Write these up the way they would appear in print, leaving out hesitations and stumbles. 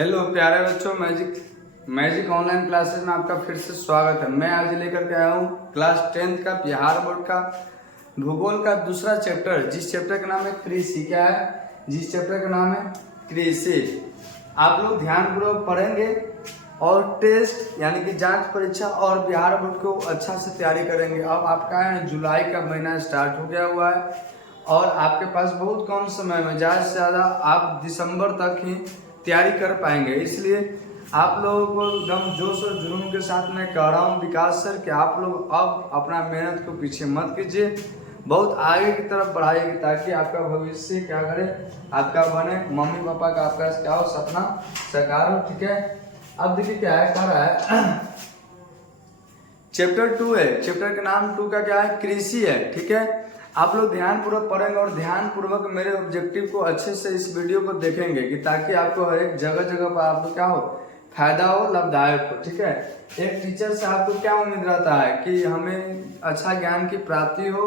Hello प्यारे बच्चों, magic online classes में आपका फिर से स्वागत है। मैं आज लेकर के आया हूँ क्लास 10th का बिहार बोर्ड का भूगोल का दूसरा चैप्टर, जिस चैप्टर का नाम है कृषि। क्या है? जिस चैप्टर का नाम है कृषि। आप लोग ध्यानपूर्वक पढ़ेंगे और टेस्ट यानी कि जांच परीक्षा और बिहार बोर्ड को अच्छा से तैयारी करेंगे। अब आपका है जुलाई का महीना स्टार्ट हो गया हुआ है और आपके पास बहुत कम समय में ज़्यादा से ज़्यादा आप दिसंबर तक ही तैयारी कर पाएंगे। इसलिए आप लोगों को एकदम जोश और जुनून के साथ मैं कह रहा हूँ विकास सर कि आप लोग अब अपना मेहनत को पीछे मत कीजिए, बहुत आगे की तरफ बढ़ाइए ताकि आपका भविष्य क्या करे, आपका बने, मम्मी पापा का आपका क्या हो, सपना साकार हो। ठीक है, अब देखिए क्या है, कह रहा है चैप्टर 2 है। चैप्टर का नाम 2 का क्या है? कृषि है। ठीक है, आप लोग ध्यानपूर्वक पढ़ेंगे और ध्यानपूर्वक मेरे ऑब्जेक्टिव को अच्छे से इस वीडियो को देखेंगे कि ताकि आपको हर एक जगह जगह पर आपको क्या हो, फायदा हो, लाभदायक हो। ठीक है, एक टीचर से आपको क्या उम्मीद रहता है कि हमें अच्छा ज्ञान की प्राप्ति हो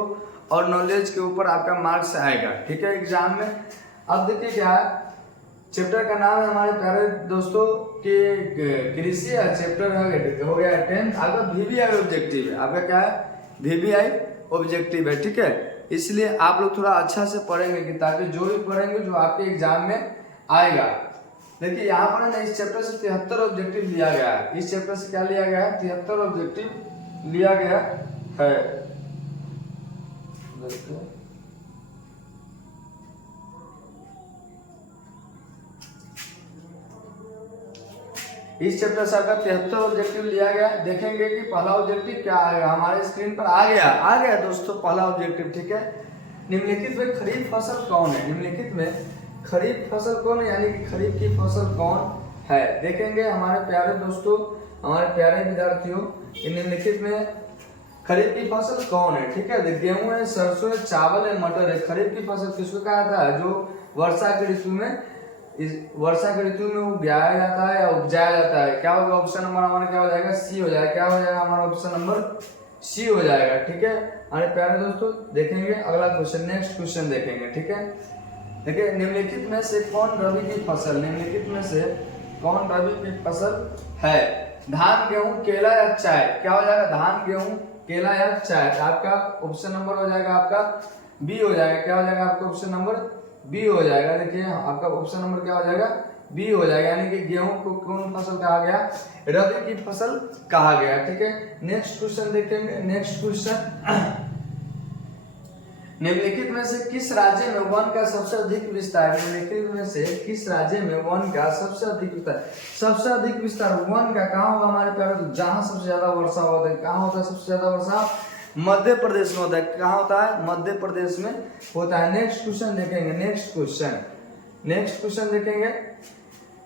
और नॉलेज के ऊपर आपका मार्क्स आएगा। ठीक है, एग्जाम में। अब देखिए क्या है, चैप्टर का नाम है हमारे प्यारे दोस्तों कि कृषि है। चैप्टर हो गया 10th। आपका VBI ऑब्जेक्टिव है। आपका क्या है? VBI ऑब्जेक्टिव है। ठीक है, इसलिए आप लोग थोड़ा अच्छा से पढ़ेंगे कि ताकि जो भी पढ़ेंगे जो आपके एग्जाम में आएगा। देखिए यहाँ पर ना इस चैप्टर से 73 ऑब्जेक्टिव लिया गया है। इस चैप्टर से क्या लिया गया है? 73 ऑब्जेक्टिव लिया गया है। इस चैप्टर से आपका 73 ऑब्जेक्टिव लिया गया। देखेंगे कि पहला ऑब्जेक्टिव क्या आएगा। हमारे स्क्रीन पर आ गया दोस्तों पहला ऑब्जेक्टिव। ठीक है, निम्नलिखित में खरीफ फसल कौन है? निम्नलिखित में खरीफ फसल कौन है, यानी कि खरीफ की फसल कौन है। देखेंगे हमारे प्यारे दोस्तों, हमारे प्यारे विद्यार्थियों, निम्नलिखित में खरीफ की फसल कौन है। ठीक है, गेहूं है, सरसों है, चावल है, मटर है। खरीफ की फसल किसको कहा जाता है? जो वर्षा के ऋतु में वर्षा के ऋतु में उगाया जाता है या उपजाया जाता है। क्या होगा? ऑप्शन नंबर हमारा क्या हो जाएगा? सी हो जाएगा। क्या हो जाएगा हमारा? ऑप्शन नंबर सी हो जाएगा। ठीक है, हमारे प्यारे दोस्तों, देखेंगे अगला क्वेश्चन, नेक्स्ट क्वेश्चन देखेंगे। ठीक है, देखिए निम्नलिखित में से कौन रबी की फसल, निम्नलिखित में से कौन रबी की फसल है? धान, गेहूं, केला या चाय। क्या हो जाएगा? धान, गेहूं, केला या चाय। आपका ऑप्शन नंबर हो जाएगा आपका बी हो जाएगा। क्या हो जाएगा आपका? ऑप्शन नंबर बी हो जाएगा। देखिए आपका ऑप्शन नंबर क्या हो जाएगा? बी हो जाएगा, यानी कि गेहूं को कौन फसल कहा गया? रबी की फसल कहा गया। ठीक है, नेक्स्ट क्वेश्चन देखेंगे। नेक्स्ट क्वेश्चन, निम्नलिखित में से किस राज्य में वन का सबसे अधिक विस्तार? निम्नलिखित में से किस राज्य में वन का सबसे अधिक विस्तार? सबसे अधिक विस्तार वन का कहाँ होगा हमारे प्यारे? जहां सबसे ज्यादा वर्षा होता है। कहाँ होता है सबसे ज्यादा वर्षा? मध्य प्रदेश में होता है। कहाँ होता है? मध्य प्रदेश में होता है। नेक्स्ट क्वेश्चन देखेंगे। नेक्स्ट क्वेश्चन देखेंगे,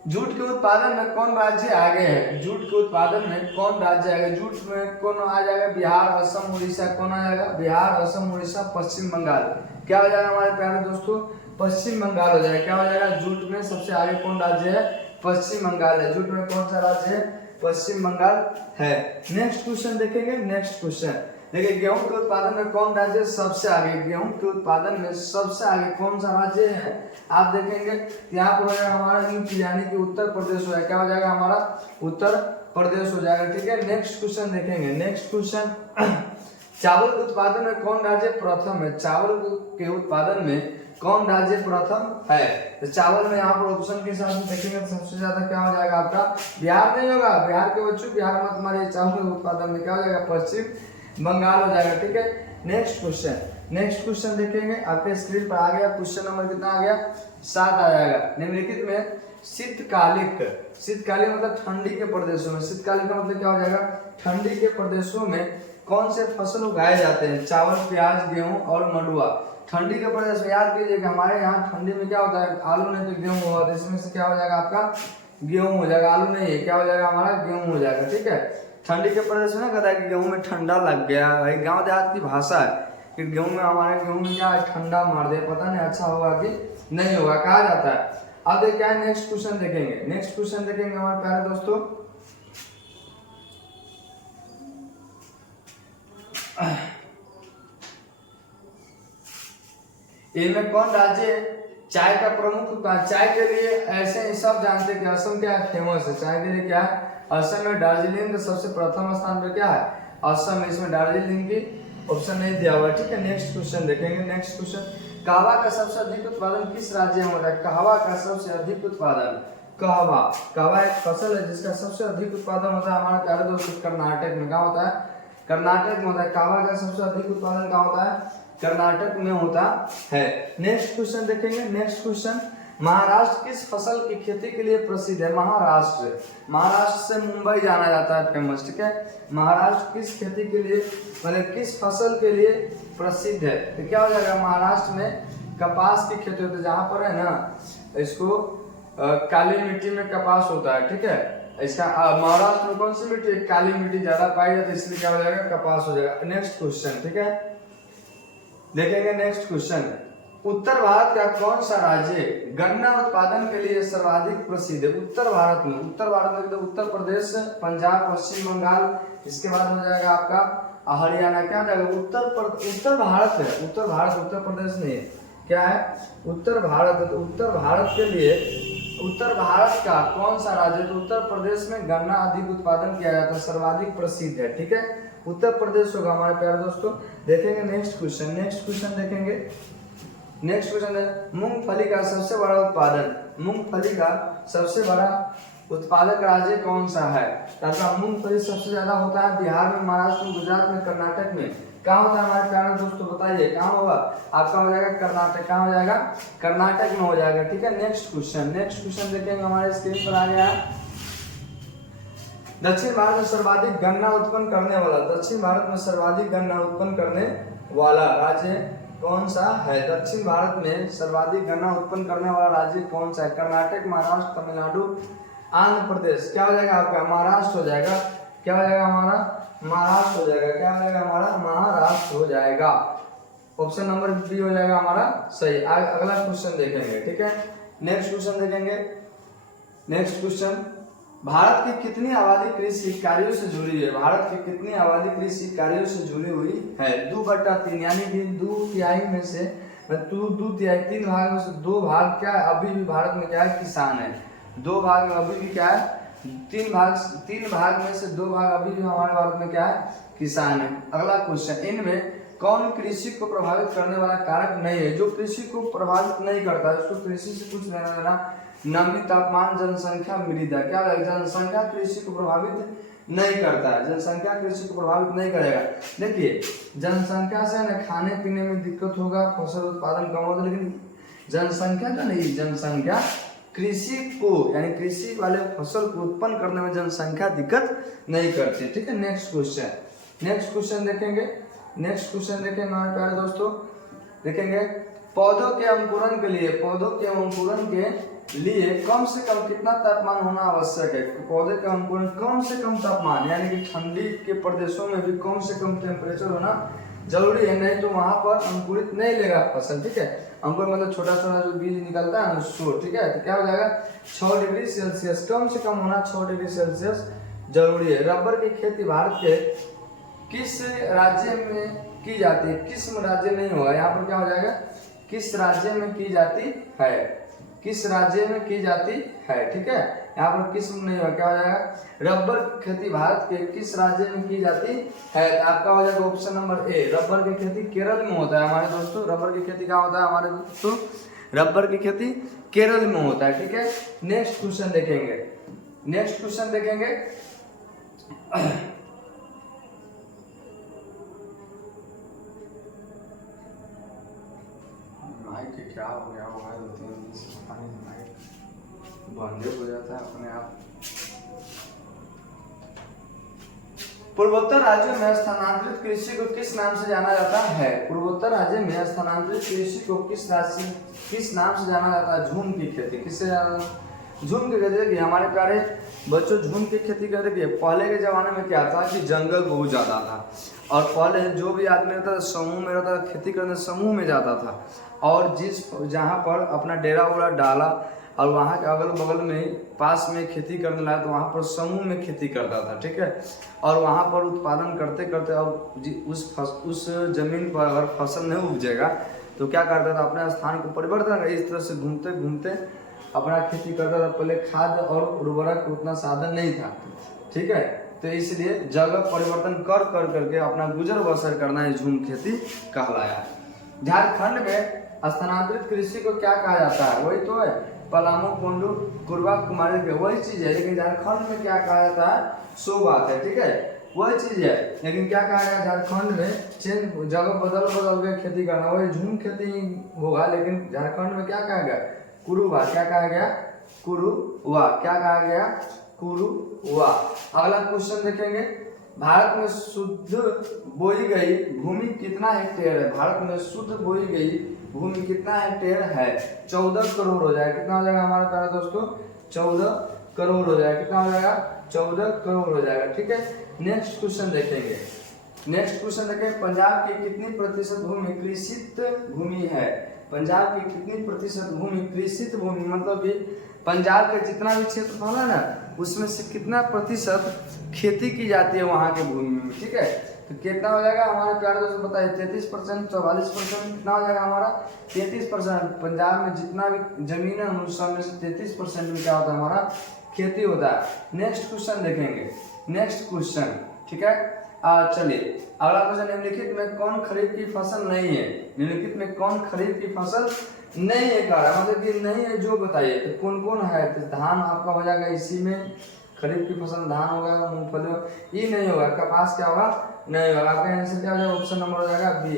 जूट के उत्पादन में कौन राज्य आगे है? जूट के उत्पादन में कौन राज्य आएगा? जूट में कौन आ जाएगा? बिहार, असम, उड़ीसा। कौन आ जाएगा? बिहार, असम, उड़ीसा, पश्चिम बंगाल। क्या हो जाएगा हमारे प्यारे दोस्तों? पश्चिम बंगाल हो जाएगा। क्या हो जाएगा? जूट में सबसे आगे कौन राज्य है? पश्चिम बंगाल है। जूट में कौन सा राज्य है? पश्चिम बंगाल है। नेक्स्ट क्वेश्चन देखेंगे। नेक्स्ट क्वेश्चन देखिए, गेहूं के उत्पादन में कौन राज्य सबसे आगे? गेहूं के उत्पादन में सबसे आगे कौन सा राज्य है? आप देखेंगे यहाँ पर हो जाएगा हमारा यूपी, यानी कि उत्तर प्रदेश हो जाएगा। क्या हो जाएगा हमारा? उत्तर प्रदेश हो जाएगा। ठीक है, नेक्स्ट क्वेश्चन देखेंगे। नेक्स्ट क्वेश्चन, चावल के उत्पादन में कौन राज्य प्रथम है? चावल के उत्पादन में कौन राज्य प्रथम है? तो चावल में यहाँ पर ऑप्शन के हिसाब से देखेंगे तो सबसे ज्यादा क्या हो जाएगा आपका? बिहार नहीं होगा। बिहार के बच्चों बिहार मत मारिए। चावल के उत्पादन में क्या हो जाएगा? पश्चिम बंगाल हो जाएगा। ठीक है, नेक्स्ट क्वेश्चन देखेंगे। आपके स्क्रीन पर आ गया क्वेश्चन नंबर कितना आ गया? 7 आ जाएगा। निम्नलिखित में शीतकालीन मतलब ठंडी के प्रदेशों में, शीतकालीन का मतलब क्या हो जाएगा? ठंडी के प्रदेशों में कौन से फसल उगाए जाते हैं? चावल, प्याज, गेहूं और मंडुआ। ठंडी के प्रदेश में याद कीजिएगा, हमारे यहाँ ठंडी में क्या होता है? आलू नहीं तो गेहूं होगा। इसमें से क्या हो जाएगा आपका? गेहूं हो जाएगा। आलू नहीं है, क्या हो जाएगा हमारा? गेहूं हो जाएगा। ठीक है, ठंडी के प्रदेश में ना कहता है कि गेहूं में ठंडा लग गया। भाई गांव देहात की भाषा है कि गेहूं में, हमारे गेहूं में क्या ठंडा मार दे, पता नहीं अच्छा होगा कि नहीं होगा, कहा जाता है। अब देखिए क्या है, नेक्स्ट क्वेश्चन देखेंगे। नेक्स्ट क्वेश्चन देखेंगे हमारे प्यारे दोस्तों, इनमें कौन राज्य चाय का प्रमुख उत्पादन, चाय के लिए ऐसे ही सब जानते हैं कि असम क्या है, फेमस है चाय के लिए। क्या है? असम में दार्जिलिंग का सबसे प्रथम स्थान पे क्या है? असम है। इसमें दार्जिलिंग की ऑप्शन नहीं दिया हुआ। ठीक है, नेक्स्ट क्वेश्चन देखेंगे। नेक्स्ट क्वेश्चन, कहवा का सबसे अधिक उत्पादन किस राज्य में होता है? कहवा का सबसे अधिक उत्पादन, कहवा, कहवा एक फसल है जिसका सबसे अधिक उत्पादन होता है हमारे प्यारे दोस्तों कर्नाटक में। क्या होता है? कर्नाटक में होता है। कहवा का सबसे अधिक उत्पादन कहाँ होता है? कर्नाटक में होता है। नेक्स्ट क्वेश्चन देखेंगे। नेक्स्ट क्वेश्चन, महाराष्ट्र किस फसल की खेती के लिए प्रसिद्ध है? महाराष्ट्र, महाराष्ट्र से मुंबई जाना जाता है फेमस। ठीक है, महाराष्ट्र किस खेती के लिए, मतलब किस फसल के लिए प्रसिद्ध है? तो क्या हो जाएगा? महाराष्ट्र में कपास की खेती होती है, जहां पर है ना इसको काली मिट्टी में कपास होता है। ठीक है, इसका महाराष्ट्र में कौन सी मिट्टी? काली मिट्टी ज्यादा पाई जाती है, इसलिए क्या हो जाएगा? कपास हो जाएगा। नेक्स्ट क्वेश्चन, ठीक है, देखेंगे। नेक्स्ट क्वेश्चन, उत्तर भारत का कौन सा राज्य गन्ना उत्पादन के लिए सर्वाधिक प्रसिद्ध है? उत्तर भारत में, उत्तर भारत में उत्तर प्रदेश, पंजाब, पश्चिम बंगाल, इसके बाद हो जाएगा आपका हरियाणा। क्या हो जाएगा? उत्तर भारत है, उत्तर भारत, उत्तर प्रदेश नहीं है। क्या है? उत्तर भारत। तो उत्तर भारत के लिए, उत्तर भारत का कौन सा राज्य? तो उत्तर प्रदेश में गन्ना अधिक उत्पादन किया जाता है, सर्वाधिक प्रसिद्ध है। ठीक है, उत्तर प्रदेश होगा हमारे प्यारे दोस्तों। देखेंगे नेक्स्ट क्वेश्चन। नेक्स्ट क्वेश्चन देखेंगे। नेक्स्ट क्वेश्चन है, मूंगफली का सबसे बड़ा उत्पादन, मूंगफली का सबसे बड़ा उत्पादक राज्य कौन सा है? तथा मूंगफली सबसे ज्यादा होता है बिहार में, महाराष्ट्र में, गुजरात में, कर्नाटक में। कहाँ होता है हमारे प्यारे दोस्तों? बताइए कहाँ होगा? आपका हो जाएगा कर्नाटक। कहाँ हो जाएगा? कर्नाटक में हो जाएगा। ठीक है, नेक्स्ट क्वेश्चन। नेक्स्ट क्वेश्चन देखेंगे, हमारे स्क्रीन पर आ गया। दक्षिण भारत में सर्वाधिक गन्ना उत्पन्न करने वाला, दक्षिण भारत में सर्वाधिक गन्ना उत्पन्न करने वाला राज्य कौन सा है? दक्षिण भारत में सर्वाधिक गन्ना उत्पन्न करने वाला राज्य कौन सा है? कर्नाटक, महाराष्ट्र, तमिलनाडु, आंध्र प्रदेश। क्या हो जाएगा आपका? महाराष्ट्र हो जाएगा। क्या हो जाएगा हमारा? महाराष्ट्र हो जाएगा। क्या हो जाएगा हमारा? महाराष्ट्र हो जाएगा। ऑप्शन नंबर बी हो जाएगा हमारा सही। अगला क्वेश्चन देखेंगे। ठीक है, नेक्स्ट क्वेश्चन देखेंगे। नेक्स्ट क्वेश्चन, भारत की कितनी आबादी कृषि कार्यों से जुड़ी है? भारत की कितनी आबादी कृषि कार्यों से जुड़ी हुई है? 2/3, यानी कि 2 तिहाई में से 2 तिहाई, 3 भाग में से 2 भाग क्या है? अभी भी भारत में क्या है? किसान है। 2 भाग में अभी भी क्या है? 3 भाग में से 2 भाग अभी भी हमारे भारत में क्या है? किसान है। अगला क्वेश्चन, इनमें कौन कृषि को प्रभावित करने वाला कारक नहीं है? जो कृषि को प्रभावित नहीं करता है उसको कृषि से कुछ लेना देना, नमी, तापमान, जनसंख्या, मृदा। क्या है? जनसंख्या कृषि को प्रभावित नहीं करता है, जनसंख्या कृषि को प्रभावित नहीं करेगा। देखिए, जनसंख्या से ना खाने पीने में दिक्कत होगा, फसल उत्पादन कम होगा, लेकिन जनसंख्या का नहीं, जनसंख्या कृषि को, यानी कृषि वाले फसल को उत्पन्न करने में जनसंख्या दिक्कत नहीं करती। ठीक है, नेक्स्ट क्वेश्चन। नेक्स्ट क्वेश्चन देखेंगे। नेक्स्ट क्वेश्चन देखेंगे हमारे प्यारे दोस्तों। देखेंगे, पौधों के अंकुरण के लिए, पौधों के अंकुरण के लिए कम से कम कितना तापमान होना आवश्यक है? पौधे का अंकुरण कम से कम तापमान, यानी कि ठंडी के प्रदेशों में भी कम से कम टेम्परेचर होना जरूरी है, नहीं तो वहां पर अंकुरित नहीं लेगा फसल। ठीक है, अंकुर मतलब छोटा छोटा जो बीज निकलता है ना उसको। ठीक है, तो क्या हो जाएगा? 6 डिग्री सेल्सियस, कम से कम होना 6 डिग्री सेल्सियस जरूरी है। रबर की खेती भारत के किस राज्य में की जाती है? किस राज्य में नहीं होगा, यहाँ पर क्या हो जाएगा? किस राज्य में की जाती है? किस राज्य में की जाती है? ठीक है, यहाँ पर किस में नहीं होगा। क्या हो जाएगा? रबर खेती भारत के किस राज्य में की जाती है? आपका हो जाएगा ऑप्शन नंबर ए, रबर की खेती केरल में होता है हमारे दोस्तों। रबर की खेती क्या होता है हमारे दोस्तों? रबर की खेती केरल में होता है। ठीक है, नेक्स्ट क्वेश्चन देखेंगे। नेक्स्ट क्वेश्चन देखेंगे। माइक क्या हो गया होगा? 2-3 दिन से पता नहीं, माइक बंद हो जाता है अपने आप। पूर्वोत्तर राज्यों में स्थानांतरित कृषि को किस नाम से जाना जाता है? पूर्वोत्तर राज्य में स्थानांतरित कृषि को किस नाम से जाना जाता है? झूम की खेती। किससे जाना? झूम की खेती। देखिए हमारे प्यारे बच्चों, झूम की खेती कर देखिए, पहले के जमाने में क्या था कि जंगल बहुत ज्यादा था, और पहले जो भी आदमी रहता था समूह में रहता था, खेती करने समूह में जाता था, और जहाँ पर अपना डेरा उड़ा डाला और वहाँ के अगल बगल में पास में खेती करने लगा तो वहाँ पर समूह में खेती करता था। ठीक है, और वहाँ पर उत्पादन करते करते और उस जमीन पर अगर फसल नहीं उपजेगा तो क्या करता था, अपने स्थान को परिवर्तन इस तरह से घूमते घूमते अपना खेती करता था। पहले खाद और उर्वरक उतना साधन नहीं था, ठीक है, तो इसलिए जगह परिवर्तन कर कर करके अपना गुजर बसर करना ही झूम खेती कहलाया। झारखंड में स्थानांतरित कृषि को क्या कहा जाता है, वही तो है, पलामू, पुंडू, कुरवा, कुमारी के वही चीज है, लेकिन झारखंड में क्या कहा जाता है सो बात है, ठीक है, वही चीज है, लेकिन क्या कहा गया झारखंड में चेंज जगह बदल बदल के खेती करना, वही झूम खेती होगा, लेकिन झारखंड में क्या कहा गया कुरुवा, क्या कहा गया कुरुवा, क्या कहा गया कुरुवा। अगला क्वेश्चन देखेंगे, भारत में शुद्ध बोई गई भूमि कितना हेक्टेयर है, भारत में शुद्ध बोई गई भूमि कितना हेक्टेयर है, 14 करोड़ हो जाएगा, कितना हो जाएगा हमारे प्यारे दोस्तों 14 करोड़ हो जाएगा, कितना हो जाएगा 14 करोड़ हो जाएगा, ठीक है। नेक्स्ट क्वेश्चन देखेंगे, नेक्स्ट क्वेश्चन देखें, पंजाब की कितनी प्रतिशत भूमि कृषित भूमि है, पंजाब की कितनी प्रतिशत भूमि कृषित भूमि, मतलब कि पंजाब का जितना भी क्षेत्रफल है ना उसमें से कितना प्रतिशत खेती की जाती है वहाँ के भूमि में, ठीक है, तो कितना हो जाएगा हमारे प्यारे दोस्तों बताइए 33%, 44%, कितना हो जाएगा हमारा 33%। पंजाब में जितना भी जमीन है उस सब में से 33% में क्या होता है हमारा खेती होता है। नेक्स्ट क्वेश्चन देखेंगे, नेक्स्ट क्वेश्चन, ठीक है, चलिए अगला क्वेश्चन, निम्नलिखित में कौन खरीफ की फसल नहीं है, निम्नलिखित में कौन खरीफ की फसल नहीं है, कह रहा है मतलब कि नहीं है जो बताइए, तो कौन कौन है, तो धान आपका हो जाएगा, इसी में खरीफ की फसल धान होगा, मूंगफली ये नहीं होगा, कपास क्या होगा नहीं होगा, आपका आंसर क्या हो जाएगा ऑप्शन नंबर हो जाएगा बी,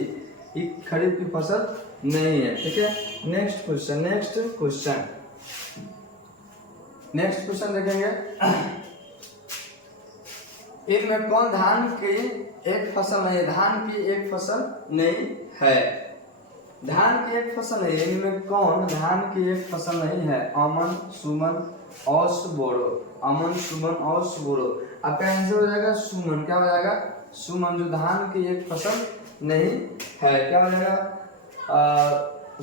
ये खरीफ की फसल नहीं है, ठीक है। Next question, next question, next question देखेंगे, इनमें कौन धान की एक फसल नहीं है, धान की एक फसल नहीं है, धान की एक फसल नहीं है, इनमें कौन धान की एक फसल नहीं है, अमन, सुमन, औस, बोरो, अमन, सुमन, औस, बोरो, आपका आंसर हो जाएगा सुमन, क्या हो जाएगा सुमन, जो धान की एक फसल नहीं है, क्या हो जाएगा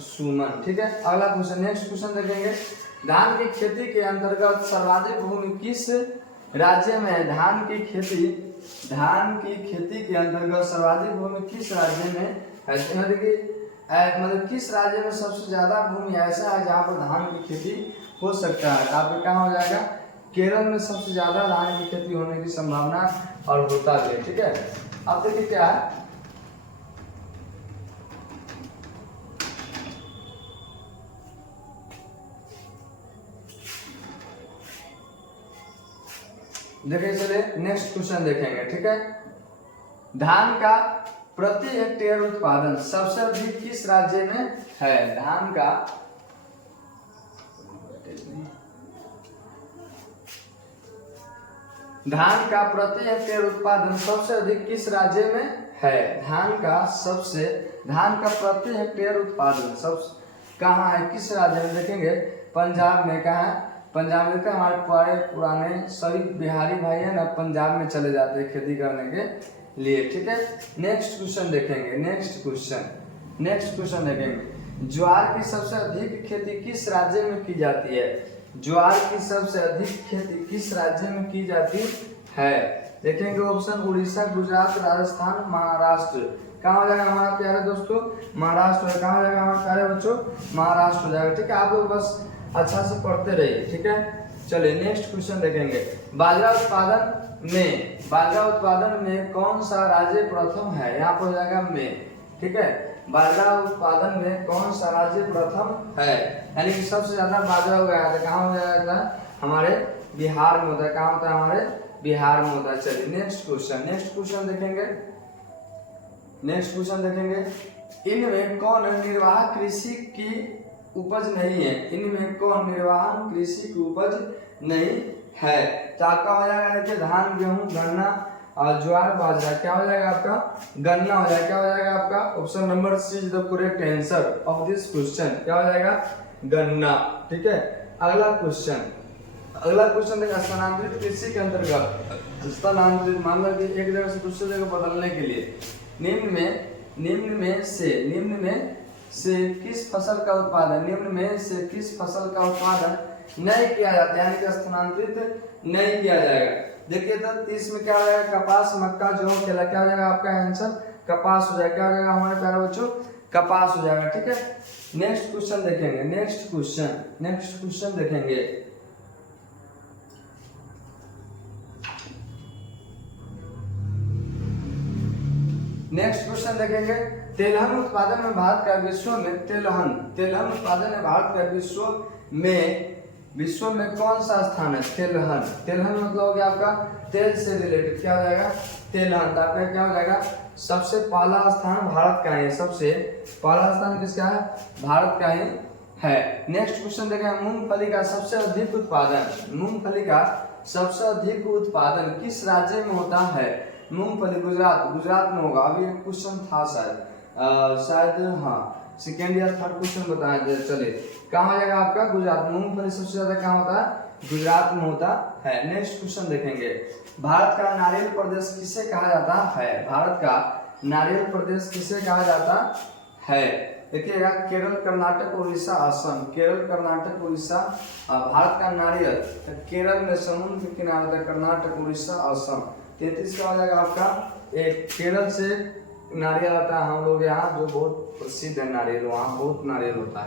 सुमन, ठीक है। अगला क्वेश्चन, नेक्स्ट क्वेश्चन देखेंगे, धान की खेती के अंतर्गत सर्वाधिक भूमि किस राज्य में है, धान की खेती के अंतर्गत सर्वाधिक भूमि किस राज्य में है, मतलब किस राज्य में सबसे ज्यादा भूमि ऐसा है जहाँ पर धान की खेती हो सकता है, आपका क्या हो जाएगा केरल में सबसे ज्यादा धान की खेती होने की संभावना और होता है, ठीक है। अब देखिए क्या है, देखिए चलिए नेक्स्ट क्वेश्चन देखेंगे, ठीक है, धान का प्रति हेक्टेयर उत्पादन सबसे अधिक किस राज्य में है, धान का प्रति हेक्टेयर उत्पादन सबसे अधिक किस राज्य में है, धान का प्रति हेक्टेयर उत्पादन सब कहाँ है, किस राज्य में, देखेंगे पंजाब में, कहाँ है पंजाब में, हमारे बड़े पुराने सभी बिहारी भाई है ना पंजाब में चले जाते हैं खेती करने के लिए, ठीक है। नेक्स्ट क्वेश्चन देखेंगे, नेक्स्ट क्वेश्चन देखेंगे, ज्वार की सबसे अधिक खेती किस राज्य में की जाती है, ज्वार की सबसे अधिक खेती किस राज्य में की जाती है, देखेंगे ऑप्शन उड़ीसा, गुजरात, राजस्थान, महाराष्ट्र, कहाँ हो जाएगा हमारा प्यारे दोस्तों महाराष्ट्र, कहाँ हो जाएगा हमारे प्यारे बच्चों महाराष्ट्र हो जाएगा, ठीक है। आप लोग बस अच्छा से पढ़ते रहिए, ठीक है। चलिए नेक्स्ट क्वेश्चन देखेंगे, बाजरा उत्पादन में कौन सा राज्य प्रथम है, यहाँ पर हो जाएगा में, ठीक है, बाजरा उत्पादन में कौन सा राज्य प्रथम है, यानी कि सबसे ज्यादा बाजरा उगाया था, कहाँ हो जाएगा हमारे बिहार में होता है, कहाँ होता है हमारे बिहार में होता है। चलिए नेक्स्ट क्वेश्चन देखेंगे, इनमें कौन निर्वाह कृषि की उपज नहीं है, इनमें कौन निर्वाहन कृषि की उपज नहीं है, तो आपका हो जाएगा देखिए धान, गेहूं, गन्ना और ज्वार, बाजरा, क्या हो जाएगा आपका गन्ना हो जाएगा, क्या हो जाएगा आपका option number C is the correct answer of this question, क्या हो जाएगा गन्ना, ठीक है। अगला क्वेश्चन देखा, स्थानांतरित कृषि के अंतर्गत स्थानांतरित मान लो कि एक जगह से दूसरी जगह बदलने के लिए निम्न में से किस फसल का उत्पादन नहीं किया जाता, यानी कि स्थानांतरित नहीं किया जाएगा। देखिए तो इसमें क्या हो जाएगा, कपास, मक्का, जौ, केला, क्या हो जाएगा आपका आंसर कपास हो जाएगा, क्या हो जाएगा हमारे प्यारे बच्चों कपास हो जाएगा, ठीक है। नेक्स्ट क्वेश्चन देखेंगे, नेक्स्ट क्वेश्चन देखेंगे। नेक्स्ट क्वेश्चन देखेंगे, तेलहन उत्पादन में भारत का तेलहन उत्पादन में भारत का विश्व में कौन सा स्थान है? तेलहन मतलब हो गया आपका तेल से रिलेटेड, क्या हो जाएगा? तेलहन। तो आपका क्या हो जाएगा? सबसे पहला स्थान भारत का है, सबसे पहला स्थान किसका है? भारत का ही है। नेक्स्ट क्वेश्चन देखें, मूंगफली का सबसे अधिक उत्पादन किस राज्य में होता है? मूंगफली गुजरात में होगा। अभी एक क्वेश्चन था शायद हाँ सेकेंड या थर्ड क्वेश्चन बताया, चलिए कहाँ हो जाएगा आपका? गुजरात। मूंगफली सबसे ज्यादा कहाँ होता है? गुजरात में होता है। नेक्स्ट क्वेश्चन देखेंगे, भारत का नारियल प्रदेश किसे कहा जाता है? भारत का नारियल प्रदेश किसे कहा जाता है? देखिएगा, केरल, कर्नाटक, उड़ीसा, असम। केरल, कर्नाटक, उड़ीसा। भारत का नारियल केरल में समुद्र के किनारे, कर्नाटक, उड़ीसा, असम। 33 का हो जाएगा आपका। एक केरल से नारियल आता है हम लोग यहाँ, जो बहुत प्रसिद्ध है नारियल, वहाँ बहुत नारियल होता है।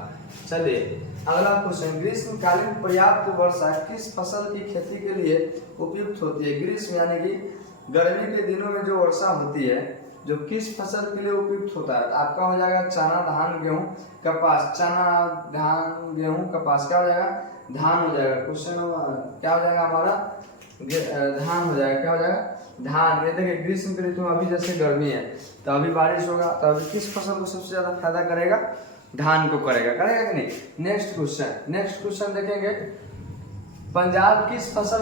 चलिए अगला क्वेश्चन, ग्रीष्मकालीन पर्याप्त वर्षा किस फसल की खेती के लिए उपयुक्त होती है? ग्रीष्म यानी कि गर्मी के दिनों में जो वर्षा होती है, जो किस फसल के लिए उपयुक्त होता है? आपका हो जाएगा चना, धान, गेहूं, कपास। चना, धान, गेहूं, कपास। क्या हो जाएगा? धान हो जाएगा। क्वेश्चन क्या हो जाएगा हमारा? धान हो जाएगा। क्या हो जाएगा? धान। ये देखिए, ग्रीष्म के ऋतु में अभी जैसे गर्मी है तो अभी बारिश होगा, तो अभी किस फसल को सबसे ज्यादा फायदा करेगा? धान को करेगा कि नहीं? नेक्स्ट क्वेश्चन देखेंगे, पंजाब किस फसल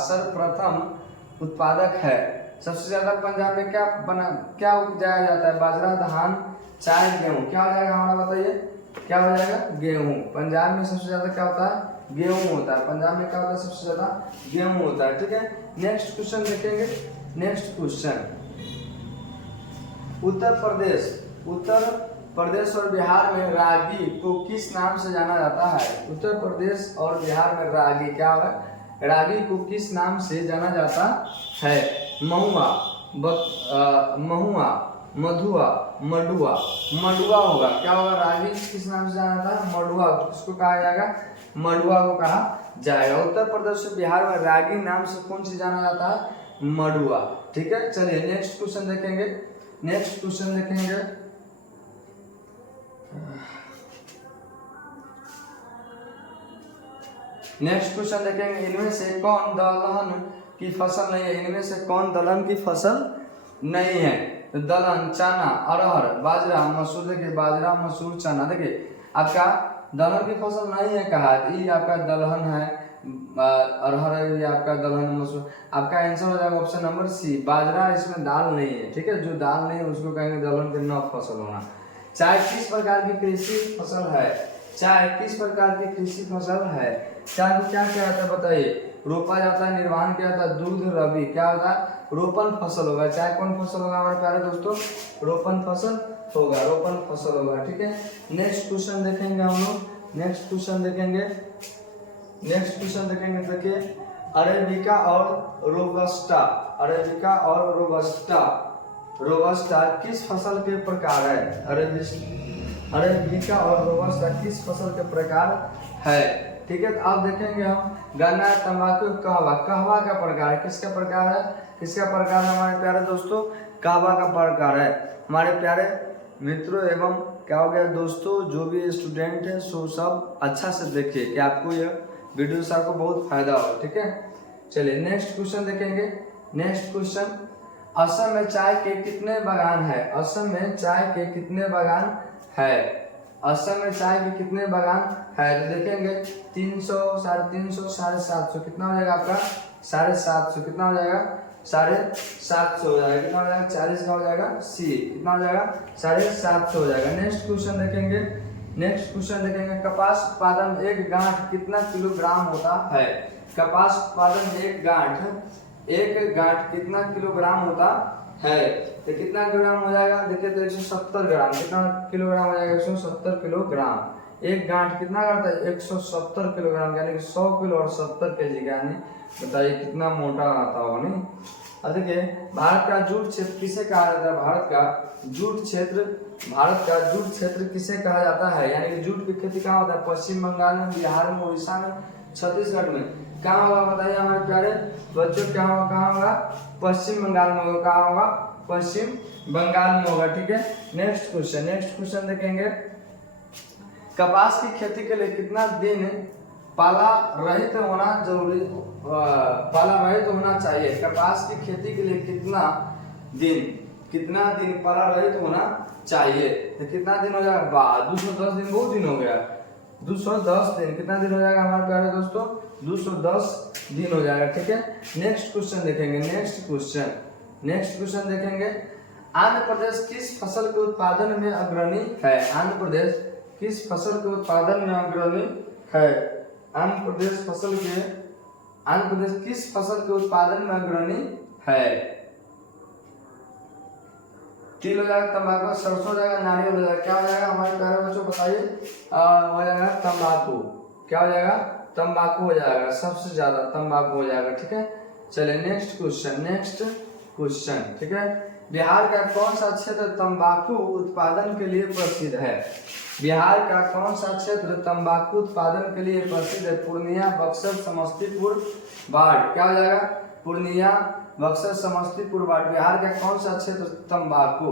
सर्वप्रथम उत्पादक है? सबसे ज्यादा पंजाब में क्या उपजाया जाता है? बाजरा, धान, चाय, गेहूं। क्या हो जाएगा हमारा? बताइए क्या हो जाएगा? गेहूं। पंजाब में सबसे ज्यादा क्या होता है? गेहूं होता है। पंजाब में क्या होता है? सबसे ज्यादा गेहूं होता है, ठीक है। नेक्स्ट क्वेश्चन देखेंगे, नेक्स्ट क्वेश्चन, उत्तर प्रदेश और बिहार में रागी को किस नाम से जाना जाता है? उत्तर प्रदेश और बिहार में रागी क्या है? रागी को किस नाम से जाना जाता है? महुआ, मधुआ, मडुआ होगा। क्या होगा? रागी किस नाम से जाना जाता है? मडुआ। किसको कहा जाएगा? मडुआ को कहा जाएगा। उत्तर प्रदेश और बिहार में रागी नाम से कौन सी जाना जाता है? मडुआ, ठीक है। चलिए नेक्स्ट क्वेश्चन देखेंगे, नेक्स्ट क्वेश्चन देखेंगे, इनमें से कौन दलहन की फसल नहीं है? इनमें से कौन दलहन की फसल नहीं है? तो दलहन, चना, अरहर, बाजरा, मसूर। देखिए बाजरा, मसूर, चना। देखिए आपका दलहन की फसल नहीं है कहा, ये आपका दलहन है, अरहर है, ये आपका दलहन, मसूर। आपका आंसर हो जाएगा ऑप्शन नंबर सी, बाजरा। इसमें दाल नहीं है, ठीक है। जो दाल नहीं है उसको कहेंगे दलहन के न फसल होना। चाय किस प्रकार की कृषि फसल है? चाय किस प्रकार की कृषि फसल है? चाय को क्या क्या आता है बताइए? रोपा जाता है, निर्वाहन किया जाता है, दूध, रबी। क्या होता है? रोपण फसल होगा। चाय कौन फसल होगा हमारे प्यारे दोस्तों? रोपण फसल होगा, ठीक है। नेक्स्ट क्वेश्चन देखेंगे हम लोग, नेक्स्ट क्वेश्चन देखेंगे, देखिए, अरेबिका और रोबस्टा किस फसल के प्रकार है? अरेबिका और रोबस्टा किस फसल के प्रकार है? ठीक है। तो आप देखेंगे हम गन्ना, तंबाकू, कहवा का प्रकार है। किसका प्रकार है हमारे प्यारे दोस्तों? कहवा का प्रकार है। हमारे प्यारे मित्रों एवं क्या हो गया दोस्तों, जो भी स्टूडेंट है सो सब अच्छा से देखिए कि आपको यह वीडियो से आपको बहुत फायदा हो, ठीक है। चलिए नेक्स्ट क्वेश्चन देखेंगे, नेक्स्ट क्वेश्चन, असम में चाय के कितने बागान है? असम में चाय के कितने बागान है? असम में चाय के कितने बागान है? तो देखेंगे 300, 350, 750। कितना हो जाएगा आपका? 750। कितना हो जाएगा? 750 हो जाएगा। कितना हो जाएगा? 40 का हो जाएगा सी। कितना हो जाएगा? 750 हो जाएगा। नेक्स्ट क्वेश्चन देखेंगे, कपास उत्पादन एक गांठ कितना किलोग्राम होता है? कपास उत्पादन एक गांठ कितना किलोग्राम होता है? तो कितना किलोग्राम हो जाएगा? देखिए तो 170 ग्राम। कितना किलोग्राम हो जाएगा? 170 किलोग्राम। एक गांठ कितना करता है? 170 किलोग्राम, यानी कि 100 किलो और 70 kg, यानी बताइए कितना मोटा आता होगा नहीं? अब देखिए भारत का जूट क्षेत्र किसे कहा जाता है? भारत का जूट क्षेत्र किसे कहा जाता है? यानी कि जूट की खेती कहाँ होता है? पश्चिम बंगाल में, बिहार में, उड़ीसा में, छत्तीसगढ़ में। कहाँ होगा बताइए हमारे प्यारे बच्चों? क्या होगा? कहाँ होगा? पश्चिम बंगाल में होगा। कहाँ होगा? पश्चिम बंगाल में होगा। ठीक है, नेक्स्ट क्वेश्चन देखेंगे। कपास की खेती के लिए कितना दिन पाला रहित होना जरूरी, पाला रहित होना चाहिए? कपास की खेती के लिए कितना दिन पाला रहित होना चाहिए? तो कितना दिन हो जाएगा? 210 दिन, बहुत दिन हो गया। 210 दिन, कितना दिन हो जाएगा हमारे प्यारे दोस्तों? 210 दिन हो जाएगा। ठीक है, नेक्स्ट क्वेश्चन देखेंगे। नेक्स्ट क्वेश्चन देखेंगे। आंध्र प्रदेश किस फसल के उत्पादन में अग्रणी है? आंध्र प्रदेश किस फसल के उत्पादन में अग्रणी है? आंध्र प्रदेश किस फसल के उत्पादन में अग्रणी है? तिल हो जाएगा, तंबाकू, सरसों हो जाएगा, नारियल हो जाएगा। क्या हो जाएगा हमारे प्यारे बच्चों बताइए? हो जाएगा तंबाकू। क्या हो जाएगा? तंबाकू हो जाएगा, सबसे ज्यादा तंबाकू हो जाएगा। ठीक है, चलिए नेक्स्ट क्वेश्चन। ठीक है, बिहार का कौन सा क्षेत्र तंबाकू उत्पादन के लिए प्रसिद्ध है? बिहार का कौन सा क्षेत्र तंबाकू उत्पादन के लिए प्रसिद्ध है? पूर्णिया, बक्सर, समस्तीपुर, बाढ़। क्या हो जाएगा? पूर्णिया, बक्सर, समस्तीपुर, बाढ़। बिहार का कौन सा क्षेत्र तंबाकू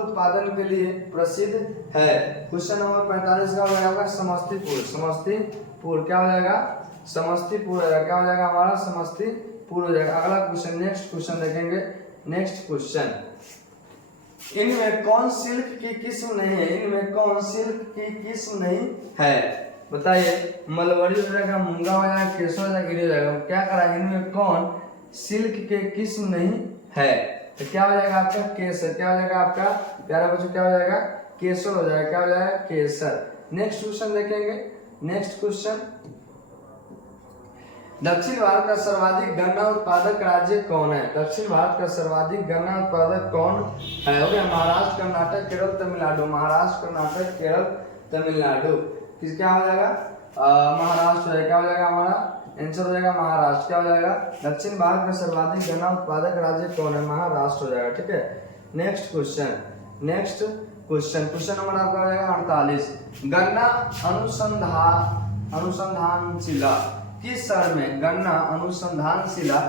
उत्पादन के लिए प्रसिद्ध है? क्वेश्चन नंबर 45 का हो जाएगा समस्तीपुर। क्या हो जाएगा? समस्तीपुर हो जाएगा। क्या हो जाएगा हमारा? समस्तीपुर हो जाएगा। अगला क्वेश्चन, नेक्स्ट क्वेश्चन देखेंगे। नेक्स्ट क्वेश्चन, इनमें कौन सिल्क की किस्म नहीं है? इनमें कौन सिल्क की किस्म नहीं है? बताइए। मलबरी हो जाएगा, मूंगा हो जाएगा, केसर हो जाएगा, गिरी हो जाएगा। क्या करा? इनमें कौन सिल्क के किस्म नहीं है? तो क्या हो जाएगा आपका? केसर। क्या हो जाएगा आपका प्यारा बच्चों? क्या हो जाएगा? केसर हो जाएगा। क्या हो जाएगा? केसर। नेक्स्ट क्वेश्चन देखेंगे। नेक्स्ट क्वेश्चन, दक्षिण भारत का सर्वाधिक गन्ना उत्पादक राज्य कौन है? दक्षिण भारत का सर्वाधिक गन्ना उत्पादक कौन है? हो गया महाराष्ट्र, कर्नाटक, केरल, तमिलनाडु। महाराष्ट्र, कर्नाटक, केरल, तमिलनाडु। किस क्या हो जाएगा? महाराष्ट्र हो जाएगा। क्या हो जाएगा हमारा आंसर? हो जाएगा महाराष्ट्र। क्या हो जाएगा? दक्षिण भारत का सर्वाधिक गन्ना उत्पादक राज्य कौन है? महाराष्ट्र हो जाएगा। ठीक है, नेक्स्ट क्वेश्चन नंबर आपका हो जाएगा 48। गन्ना अनुसंधानशिला किस शहर में? गन्ना अनुसंधानशिला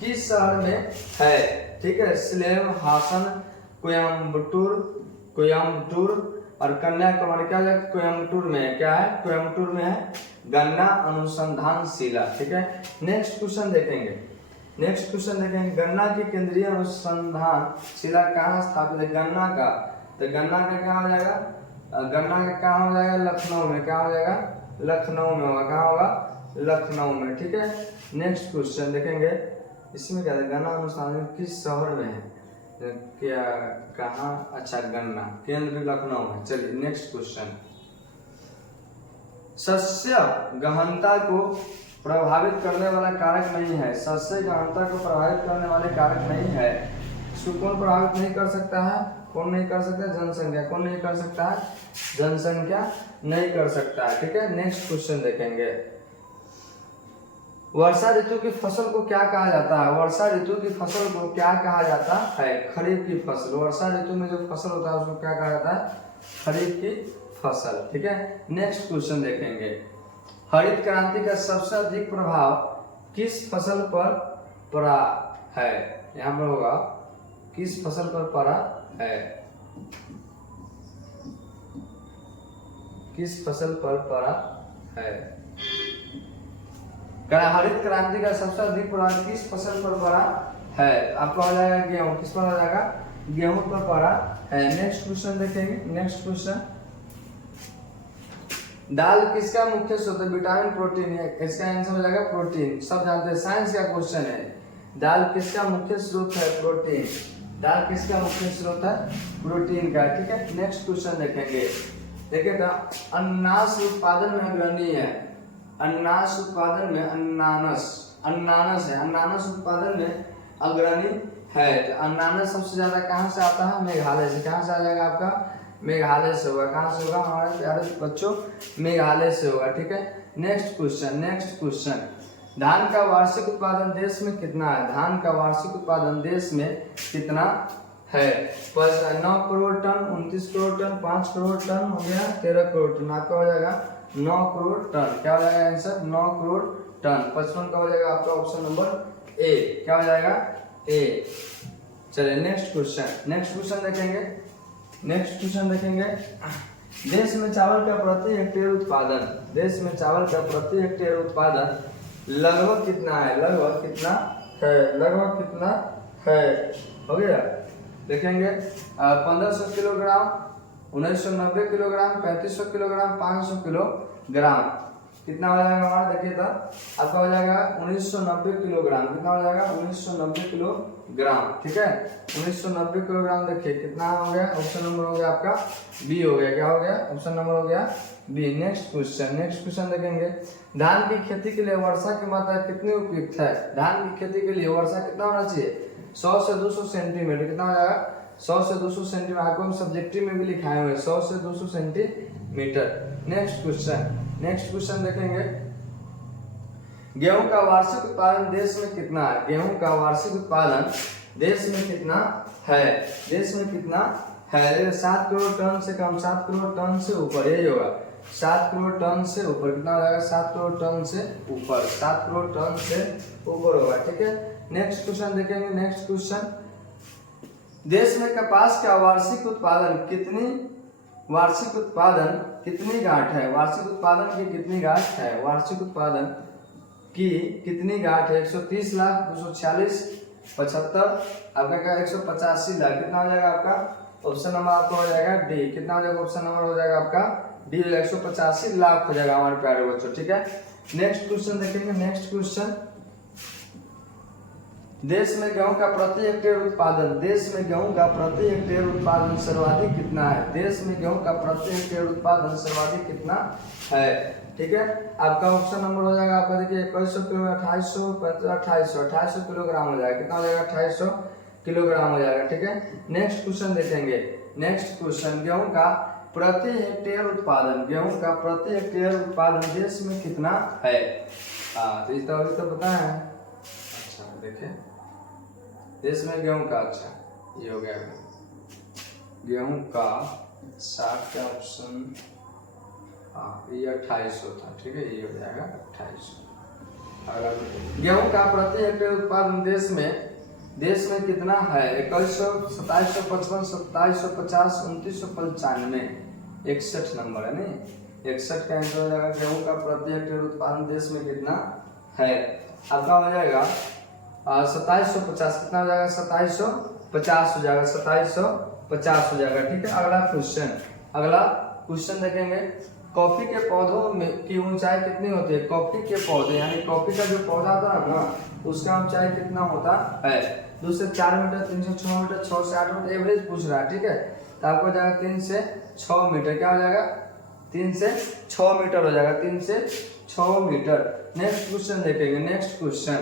किस शहर में है? ठीक है, सिलेम, हासन, कोयम्बटूर और कन्याकुमारी। क्या है? कोयम्बटूर में है। क्या है? कोयम्बटूर में है गन्ना अनुसंधानशिला। ठीक है, नेक्स्ट क्वेश्चन देखेंगे। गन्ना की केंद्रीय अनुसंधानशिला कहाँ स्थापित है? गन्ना का क्या हो जाएगा? गन्ना का कहाँ हो जाएगा? लखनऊ में। क्या हो जाएगा? लखनऊ में होगा। कहाँ होगा? लखनऊ में। ठीक है, नेक्स्ट क्वेश्चन देखेंगे। इसमें क्या है? गन्ना अनुसंधान किस शहर में है? क्या कहाँ? अच्छा, गन्ना केंद्र लखनऊ है। चलिए नेक्स्ट क्वेश्चन, शस्य गहनता को प्रभावित करने वाला कारक नहीं है। शस्य गहनता को प्रभावित करने वाले कारक नहीं है। इसको कौन प्रभावित नहीं कर सकता है? कौन नहीं कर सकता? जनसंख्या। कौन नहीं कर सकता है? जनसंख्या नहीं कर सकता है। ठीक है, नेक्स्ट क्वेश्चन देखेंगे। वर्षा ऋतु की फसल को क्या कहा जाता है? वर्षा ऋतु की फसल को क्या कहा जाता है? खरीफ की फसल। वर्षा ऋतु में जो फसल होता है उसको क्या कहा जाता है? खरीफ की फसल। ठीक है, नेक्स्ट क्वेश्चन देखेंगे। हरित क्रांति का सबसे अधिक प्रभाव किस फसल पर पड़ा है? यहाँ पर होगा किस फसल पर पड़ा है? किस फसल पर पड़ा है? हरित क्रांति का सबसे अधिक प्रभाव किस फसल पर पड़ा है? आपको आ जाएगा गेहूं। किस पर आ जाएगा? गेहूं पर पड़ा है। नेक्स्ट क्वेश्चन देखेंगे। नेक्स्ट क्वेश्चन, दाल किसका मुख्य स्रोत है? विटामिन, प्रोटीन है। इसका आंसर हो जाएगा प्रोटीन। सब जानते हैं, साइंस का क्वेश्चन है। दाल किसका मुख्य स्रोत है? प्रोटीन। दाल किसका मुख्य स्रोत है? प्रोटीन का। ठीक है, नेक्स्ट क्वेश्चन देखेंगे। देखिएगा, अनानास उत्पादन में अग्रणी है। अनानास उत्पादन में अनानास है। अनानास उत्पादन में अग्रणी है। तो अनानास सबसे ज्यादा कहाँ से आता है? मेघालय से। कहाँ से आ जाएगा आपका? मेघालय से होगा। कहाँ से होगा हमारे प्यारे बच्चों? मेघालय से होगा। ठीक है, नेक्स्ट क्वेश्चन धान का वार्षिक उत्पादन देश में कितना है? धान का वार्षिक उत्पादन देश में कितना है? 9 crore ton, 29 crore ton, 5 crore ton हो गया, 13 करोड़ टन। आपका हो जाएगा 9 करोड़ टन। क्या हो जाएगा आंसर? 9 करोड़ टन। 55 का हो जाएगा आपका ऑप्शन नंबर ए। क्या हो जाएगा? ए। चलिए नेक्स्ट क्वेश्चन देखेंगे। देश में चावल का प्रति हेक्टेयर उत्पादन, देश में चावल का प्रति हेक्टेयर उत्पादन लगभग कितना है? लगभग कितना है? हो गया। देखेंगे 1500 किलोग्राम, 1990 किलोग्राम, 3500 किलोग्राम, 500 किलोग्राम। कितना हो जाएगा हमारा? देखिए तो आपका हो जाएगा 1990 किलोग्राम। कितना हो जाएगा? 1990 किलोग्राम। ठीक है, 1990 किलोग्राम। देखिए कितना हो गया? ऑप्शन नंबर हो गया आपका बी हो गया। क्या हो गया? ऑप्शन नंबर हो गया बी। नेक्स्ट क्वेश्चन देखेंगे। धान की खेती के लिए वर्षा की मात्रा कितनी उपयुक्त है? धान की खेती के लिए वर्षा कितना होना चाहिए? 100 से 200 सेंटीमीटर। कितना हो जाएगा? 100 से 200 सेंटीमीटर। आपको हम सब्जेक्टिव में भी लिखाए हुए 100 से 200 सेंटीमीटर। नेक्स्ट क्वेश्चन देखेंगे। गेहूं का वार्षिक उत्पादन देश में कितना है? गेहूं का वार्षिक उत्पादन देश में कितना है? देश में कितना है? 7 करोड़ टन से कम, 7 करोड़ टन से ऊपर, यही होगा। 7 करोड़ टन से ऊपर। कितना हो जाएगा? 7 करोड़ टन से ऊपर, 7 करोड़ टन से ऊपर होगा। ठीक है, नेक्स्ट क्वेश्चन देखेंगे। नेक्स्ट क्वेश्चन, देश में कपास का वार्षिक उत्पादन कितनी गांठ है? वार्षिक उत्पादन की कितनी गांठ है? वार्षिक उत्पादन की कितनी गांठ है? 130 लाख, 246, 75, आपका क्या 185 लाख। कितना हो जाएगा आपका? ऑप्शन नंबर आपका हो जाएगा डी। कितना हो जाएगा? ऑप्शन नंबर हो जाएगा आपका डी, 185 लाख हो जाएगा हमारे प्यारे बच्चों। ठीक है, नेक्स्ट क्वेश्चन देखेंगे। नेक्स्ट क्वेश्चन, देश में गेहूं का प्रति हेक्टेयर उत्पादन, देश में गेहूं का प्रति हेक्टेयर उत्पादन सर्वाधिक कितना है? देश में गेहूं का प्रति हेक्टेयर उत्पादन सर्वाधिक कितना है? ठीक है, आपका ऑप्शन नंबर हो जाएगा आपका देखिए 2100 किलो, 2800 किलोग्राम हो जाएगा। कितना हो जाएगा? 2800 किलोग्राम हो जाएगा। ठीक है, नेक्स्ट क्वेश्चन देखेंगे। नेक्स्ट क्वेश्चन, गेहूं का प्रति हेक्टेयर उत्पादन, गेहूं का प्रति हेक्टेयर उत्पादन देश में कितना है? हाँ, तो इस तरह तो पता है। अच्छा देखिए, देश में गेहूं का, अच्छा ये हो गया गेहूं का 60 का ऑप्शन, हाँ ये 2800 था। ठीक है, ये हो जाएगा 2800। अगर गेहूं का प्रति हेक्टेयर उत्पादन देश में कितना है? 2100, 2755, 2750, 2995, 61 नंबर है नहीं, 61 का आंसर हो जाएगा। गेहूं का प्रति हेक्टेयर उत्पादन देश में कितना है? आपका हो जाएगा 2750। कितना हो जाएगा? 2750 हो जाएगा, 2750 हो जाएगा। ठीक है, अगला क्वेश्चन देखेंगे। कॉफी के पौधों में की ऊंचाई कितनी होती है? कॉफी के पौधे यानी कॉफी का जो पौधा था ना, उसका ऊंचाई कितना होता है? 2 से 4 मीटर, 3 से 6 मीटर, 6 से 8 मीटर, एवरेज पूछ रहा है। ठीक है, तो आपको हो जाएगा 3 से 6 मीटर। क्या हो जाएगा? 3 से 6 मीटर हो जाएगा, 3 से 6 मीटर। नेक्स्ट क्वेश्चन देखेंगे। नेक्स्ट क्वेश्चन,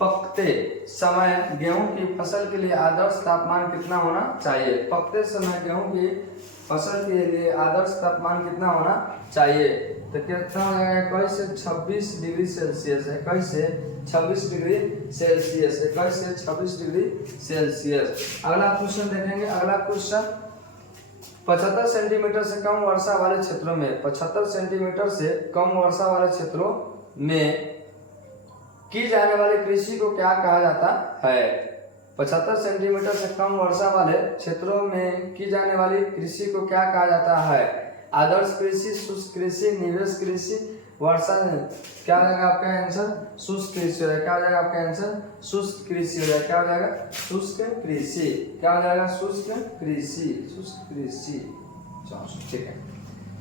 पकते समय गेहूं की फसल के लिए आदर्श तापमान कितना होना चाहिए? पकते समय गेहूं की फसल के लिए आदर्श तापमान कितना होना चाहिए? तो कितना हो जाएगा? 21 से 26 डिग्री सेल्सियस है, 21 से 26 डिग्री सेल्सियस, 21 से 26 डिग्री सेल्सियस। अगला क्वेश्चन देखेंगे। अगला क्वेश्चन, 75 सेंटीमीटर से कम वर्षा वाले क्षेत्रों में, 75 सेंटीमीटर से कम वर्षा वाले क्षेत्रों में की जाने वाली कृषि को क्या कहा जाता है? 75 सेंटीमीटर से कम वर्षा वाले क्षेत्रों में की जाने वाली कृषि को क्या कहा जाता है? आदर्श कृषि, शुष्क कृषि, निवेश कृषि, वर्षा। क्या हो जाएगा आपका आंसर? शुष्क कृषि हो जाएगा। क्या हो जाएगा आपका आंसर? शुष्क कृषि हो जाएगा। क्या हो जाएगा? शुष्क कृषि। क्या हो जाएगा? शुष्क कृषि। ठीक है,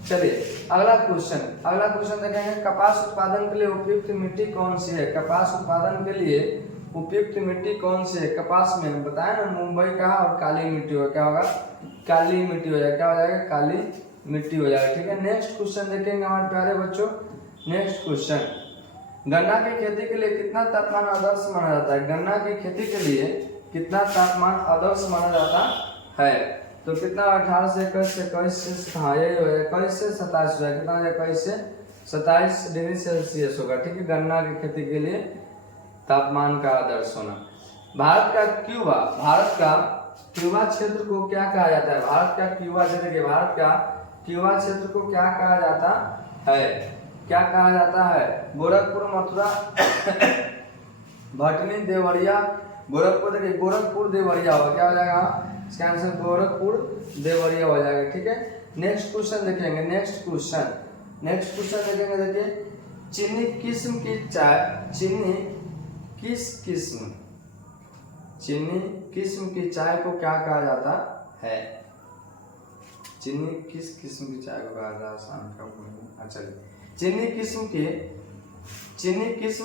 चलिए अगला क्वेश्चन देखेंगे। कपास उत्पादन के लिए उपयुक्त मिट्टी कौन सी है? कपास उत्पादन के लिए उपयुक्त मिट्टी कौन सी है? कपास में बताया ना, मुंबई का और काली मिट्टी हो। क्या होगा? काली मिट्टी हो जाएगा। क्या हो जाएगा? काली मिट्टी हो जाएगा। ठीक है, नेक्स्ट क्वेश्चन देखेंगे हमारे प्यारे बच्चों। नेक्स्ट क्वेश्चन, गन्ना की खेती के लिए कितना तापमान आदर्श माना जाता है? गन्ना की खेती के लिए कितना तापमान आदर्श माना जाता है? तो कितना 18 से 21 से 21 से, हाँ यही हो जाएगा 21 से 27 हो जाएगा। कितना हो जाएगा? 21 से 27 डिग्री सेल्सियस होगा, ठीक है। गन्ना की खेती के लिए तापमान का आदर्श होना। भारत का क्यूबा क्षेत्र को क्या कहा जाता है? भारत का क्यूबा क्षेत्र को क्या कहा जाता है? क्या कहा जाता है? गोरखपुर, मथुरा, भटनी, देवरिया, गोरखपुर। देखिए गोरखपुर देवरिया होगा, क्या हो जाएगा इसका आंसर? गोरखपुर देवरिया हो जाएगा, ठीक है। नेक्स्ट क्वेश्चन देखेंगे। नेक्स्ट क्वेश्चन देखेंगे। देखिए चीनी किस्म की चाय को क्या कहा जाता है? चीनी किस किस्म की चाय को कहा जाता है? चलिए चीनी किस्म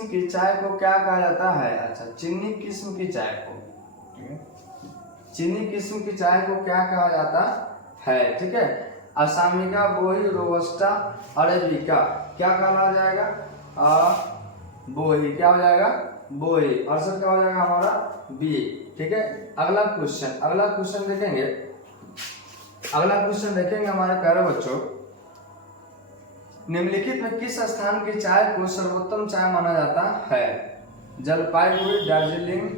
की चाय को क्या कहा जाता है? अच्छा, चीनी किस्म की चाय को क्या कहा जाता है? ठीक है। असामिका, बोई, रोबस्टा, अरेबिका, क्या कहा जाएगा? बोई, क्या हो जाएगा? बोई। आंसर क्या हो जाएगा हमारा? बी, ठीक है। अगला क्वेश्चन देखेंगे हमारे प्यारे बच्चों। निम्नलिखित में किस स्थान की चाय को सर्वोत्तम चाय माना जाता है? जलपाईगुड़ी, दार्जिलिंग,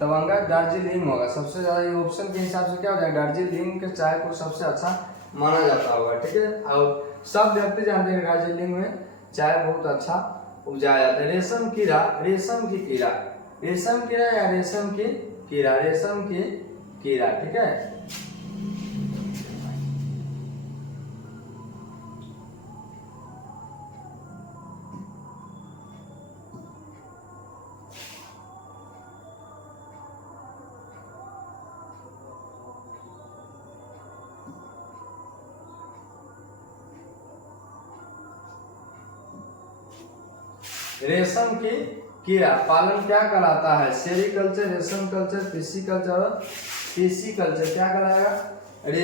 तवांग। दार्जिलिंग होगा सबसे ज्यादा, ये ऑप्शन के हिसाब से क्या हो जाएगा? दार्जिलिंग के चाय को सबसे अच्छा माना जाता होगा, ठीक है। और सब व्यक्ति जानते हैं दार्जिलिंग में चाय बहुत अच्छा उपजाया जाता है। रेशम की कीड़ा, ठीक है। रेशम की कीड़ा पालन क्या कहलाता है? सेरीकल्चर, रेशम कल्चर, पीसी कल्चर, क्या कहलाएगा?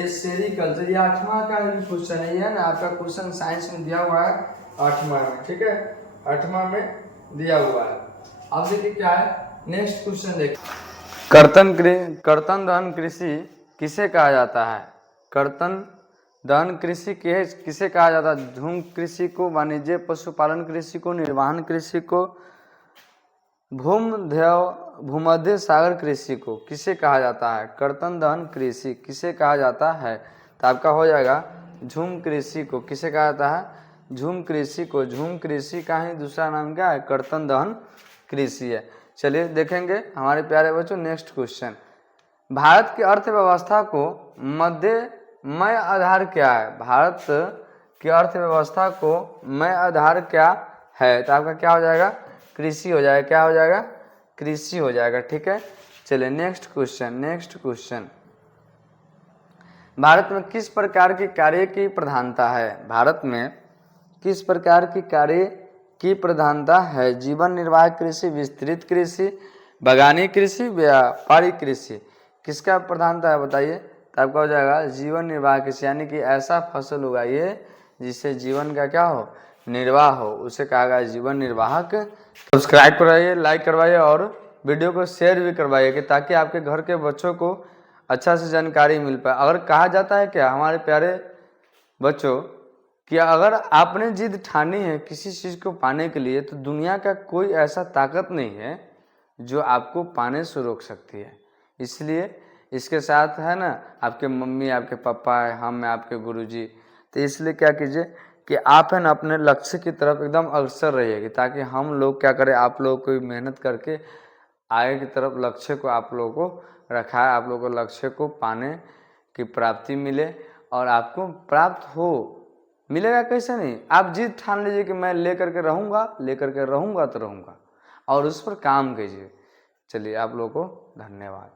सेरीकल्चर। ये 8वां का क्वेश्चन है ना, आपका क्वेश्चन साइंस में दिया हुआ है 8वां में, ठीक है। 8वां में दिया हुआ है। अब देखिए क्या है नेक्स्ट क्वेश्चन। देखिए कर्तन दहन कृषि किसे कहा जाता है? कर्तन दहन कृषि किसे कहा जाता है? झूम कृषि को, वाणिज्य पशुपालन कृषि को, निर्वहन कृषि को, भूमध्य सागर कृषि को किसे कहा जाता है? कर्तन दहन कृषि किसे कहा जाता है? तो आपका हो जाएगा झूम कृषि को। किसे कहा जाता है? झूम कृषि को। झूम कृषि का ही दूसरा नाम क्या है? कर्तन दहन कृषि है। चलिए देखेंगे हमारे प्यारे बच्चों नेक्स्ट क्वेश्चन। भारत की अर्थव्यवस्था को मय आधार क्या है? भारत की अर्थव्यवस्था को मय आधार क्या है? तो आपका क्या हो जाएगा? कृषि हो जाएगा। क्या हो जाएगा? कृषि हो जाएगा, ठीक है। चलिए नेक्स्ट क्वेश्चन। भारत में किस प्रकार की कार्य की प्रधानता है? भारत में किस प्रकार की कार्य की प्रधानता है? जीवन निर्वाह कृषि, विस्तृत कृषि, बागानी कृषि, व्यापारिक कृषि, किसका प्रधानता है बताइए? तो आपका हो जाएगा जीवन निर्वाह कृषि, यानी कि ऐसा फसल उगाइए जिससे जीवन का क्या हो? निर्वाह हो, उसे कहा गया जीवन निर्वाहक। सब्सक्राइब करवाइए, लाइक करवाइए और वीडियो को शेयर भी करवाइए कि ताकि आपके घर के बच्चों को अच्छा से जानकारी मिल पाए। अगर कहा जाता है क्या हमारे प्यारे बच्चों कि अगर आपने जिद ठानी है किसी चीज़ को पाने के लिए तो दुनिया का कोई ऐसा ताकत नहीं है जो आपको पाने से रोक सकती है। इसलिए इसके साथ है ना आपके मम्मी, आपके पापा है, हम हैं आपके गुरुजी। तो इसलिए क्या कीजिए कि आप है ना अपने लक्ष्य की तरफ एकदम अग्रसर रहिएगा ताकि हम लोग क्या करें, आप लोग को मेहनत करके आगे की तरफ लक्ष्य को आप लोगों को रखा है, आप लोगों को लक्ष्य को पाने की प्राप्ति मिले और आपको प्राप्त हो। मिलेगा कैसे नहीं? आप जिद ठान लीजिए कि मैं लेकर के रहूँगा तो रहूँगा और उस पर काम कीजिए। चलिए आप लोगों को धन्यवाद।